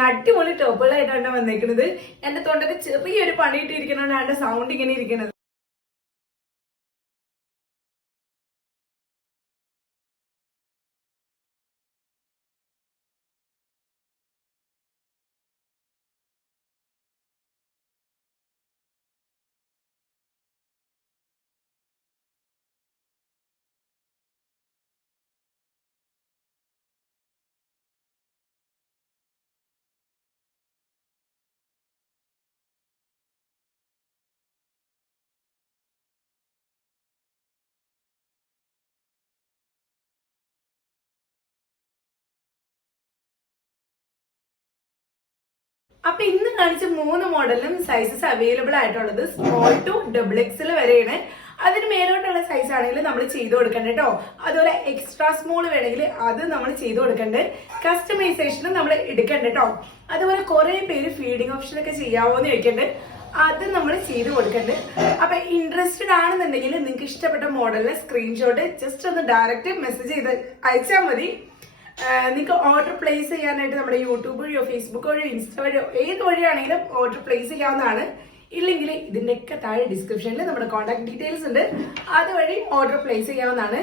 മൂന്ന് അടിപൊളി ടോപ്പുകളായിട്ടാണ് വന്നേക്കുന്നത്. എന്റെ തൊണ്ടൊക്കെ ചെറിയൊരു പണിയിട്ടിരിക്കണോണ്ടാണ് എന്റെ സൗണ്ട് ഇങ്ങനെ ഇരിക്കുന്നത്. അപ്പൊ ഇന്ന് കാണിച്ച 3 മോഡലും സൈസസ് അവൈലബിൾ ആയിട്ടുള്ളത് സ്മോൾ ടു ഡബിൾ എക്സൽ വരെയാണ്. അതിന് മേലോട്ടുള്ള സൈസ് ആണെങ്കിൽ നമ്മൾ ചെയ്ത് കൊടുക്കണ്ട കേട്ടോ. അതുപോലെ എക്സ്ട്രാ സ്മോൾ വേണമെങ്കിൽ അത് നമ്മൾ ചെയ്ത് കൊടുക്കണ്ട്. കസ്റ്റമൈസേഷനും നമ്മൾ എടുക്കണ്ട കേട്ടോ. അതുപോലെ കുറെ പേര് ഫീഡിങ് ഓപ്ഷൻ ഒക്കെ ചെയ്യാവോന്ന് ചോദിക്കണ്ട്. അത് നമ്മൾ ചെയ്ത് കൊടുക്കണ്ട്. അപ്പൊ ഇൻട്രസ്റ്റഡ് ആണെന്നുണ്ടെങ്കിൽ നിങ്ങൾക്ക് ഇഷ്ടപ്പെട്ട മോഡലിന് സ്ക്രീൻഷോട്ട് ജസ്റ്റ് ഒന്ന് ഡയറക്റ്റ് മെസ്സേജ് ചെയ്ത് അയച്ചാൽ മതി. നിങ്ങൾക്ക് ഓർഡർ പ്ലേസ് ചെയ്യാനായിട്ട് നമ്മുടെ യൂട്യൂബ് വഴിയോ ഫേസ്ബുക്ക് വഴിയോ ഇൻസ്റ്റ വഴിയോ ഏത് വഴിയാണെങ്കിലും ഓർഡർ പ്ലേസ് ചെയ്യാവുന്നതാണ്. ഇല്ലെങ്കിൽ ഇതിന്റെയൊക്കെ താഴെ ഡിസ്ക്രിപ്ഷനിൽ നമ്മുടെ കോൺടാക്ട് ഡീറ്റെയിൽസ് ഉണ്ട്, അതുവഴി ഓർഡർ പ്ലേസ് ചെയ്യാവുന്നതാണ്.